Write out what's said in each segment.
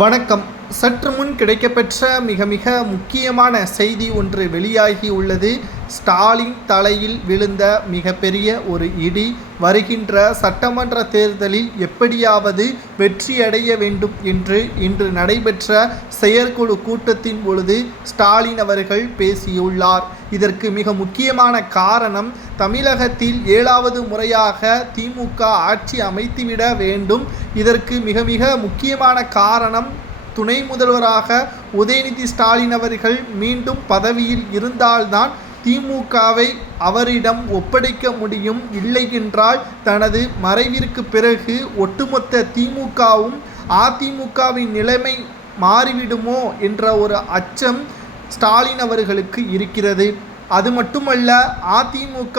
வணக்கம். சற்று முன் கிடைக்கப்பெற்ற மிக மிக முக்கியமான செய்தி ஒன்று வெளியாகி உள்ளது. ஸ்டாலின் தலையில் விழுந்த மிகப்பெரிய ஒரு இடி. வருகின்ற சட்டமன்ற தேர்தலில் எப்படியாவது வெற்றியடைய வேண்டும் என்று இன்று நடைபெற்ற செயற்குழு கூட்டத்தின் பொழுது ஸ்டாலின் அவர்கள் பேசியுள்ளார். இதற்கு மிக முக்கியமான காரணம், தமிழகத்தில் 7வது முறையாக திமுக ஆட்சி அமைத்துவிட வேண்டும். இதற்கு மிக மிக முக்கியமான காரணம், துணை முதல்வராக உதயநிதி ஸ்டாலின் அவர்கள் மீண்டும் பதவியில் இருந்தால்தான் திமுகவை அவரிடம் ஒப்படைக்க முடியும். இல்லையென்றால் தனது மறைவிற்கு பிறகு ஒட்டுமொத்த திமுகவும் அதிமுகவின் நிலைமை மாறிவிடுமோ என்ற ஒரு அச்சம் ஸ்டாலின் அவர்களுக்கு இருக்கிறது. அது மட்டுமல்ல, அதிமுக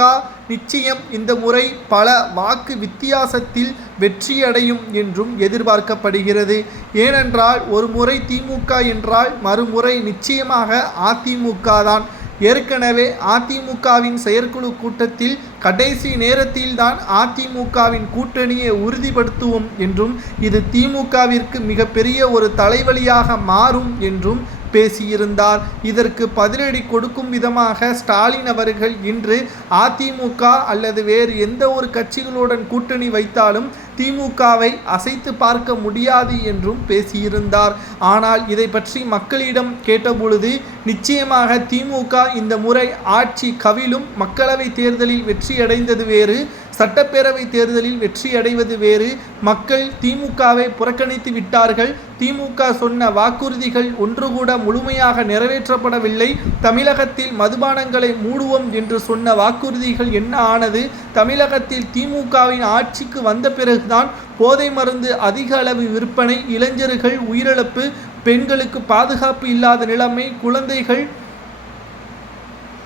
நிச்சயம் இந்த முறை பல வாக்கு வித்தியாசத்தில் வெற்றியடையும் என்றும் எதிர்பார்க்கப்படுகிறது. ஏனென்றால் ஒரு முறை திமுக என்றால் மறுமுறை நிச்சயமாக அதிமுக தான். ஏற்கனவே அதிமுகவின் செயற்குழு கூட்டத்தில் கடைசி நேரத்தில்தான் அதிமுகவின் கூட்டணியை உறுதிப்படுத்துவோம் என்றும் இது திமுகவிற்கு மிகப்பெரிய ஒரு தலைவலியாக மாறும் என்றும் பேசியிருந்தார். இதற்கு பதிலடி கொடுக்கும் விதமாக ஸ்டாலின் அவர்கள் இன்று அதிமுக அல்லது வேறு எந்த ஒரு கட்சிகளுடன் கூட்டணி வைத்தாலும் திமுகவை அசைத்து பார்க்க முடியாது என்றும் பேசியிருந்தார். ஆனால் இதை பற்றி மக்களிடம் கேட்டபொழுது, நிச்சயமாக திமுக இந்த முறை ஆட்சி கவிழும். மக்களவை தேர்தலில் வெற்றியடைந்தது வேறு, சட்டப்பேரவை தேர்தலில் வெற்றியடைவது வேறு. மக்கள் திமுகவை புறக்கணித்து விட்டார்கள். திமுக சொன்ன வாக்குறுதிகள் ஒன்று கூட முழுமையாக நிறைவேற்றப்படவில்லை. தமிழகத்தில் மதுபானங்களை மூடுவோம் என்று சொன்ன வாக்குறுதிகள் என்ன ஆனது? தமிழகத்தில் திமுகவின் ஆட்சிக்கு வந்த பிறகுதான் போதை மருந்து அதிக அளவு விற்பனை, இளைஞர்கள் உயிரிழப்பு, பெண்களுக்கு பாதுகாப்பு இல்லாத நிலைமை, குழந்தைகள்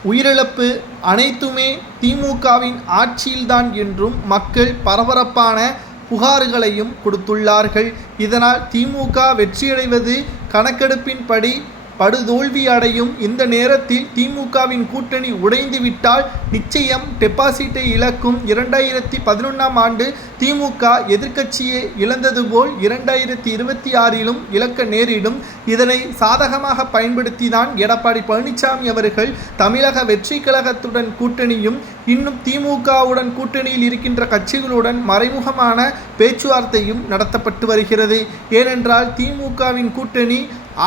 உயிரிழப்பு அனைத்துமே திமுகவின் ஆட்சியில்தான் என்றும் மக்கள் பரபரப்பான புகார்களையும் கொடுத்துள்ளார்கள். இதனால் திமுக வெற்றியடைவது கணக்கெடுப்பின்படி படுதோல்வி அடையும். இந்த நேரத்தில் திமுகவின் கூட்டணி உடைந்துவிட்டால் நிச்சயம் டெபாசிட்டை இழக்கும். 2011ஆம் ஆண்டு திமுக எதிர்க்கட்சியை இழந்தது போல் 2026லும் இழக்க நேரிடும். இதனை சாதகமாக பயன்படுத்தி தான் எடப்பாடி பழனிசாமி அவர்கள் தமிழக வெற்றி கழகத்துடன் கூட்டணியும், இன்னும் திமுகவுடன் கூட்டணியில் இருக்கின்ற கட்சிகளுடன் மறைமுகமான பேச்சுவார்த்தையும் நடத்தப்பட்டு வருகிறது. ஏனென்றால் திமுகவின் கூட்டணி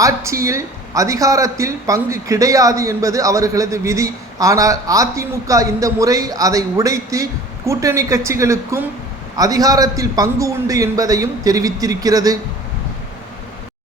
ஆட்சியில் அதிகாரத்தில் பங்கு கிடையாது என்பது அவர்களது விதி. ஆனால் அதிமுக இந்த முறை அதை உடைத்து கூட்டணி கட்சிகளுக்கும் அதிகாரத்தில் பங்கு உண்டு என்பதையும் தெரிவித்திருக்கிறது.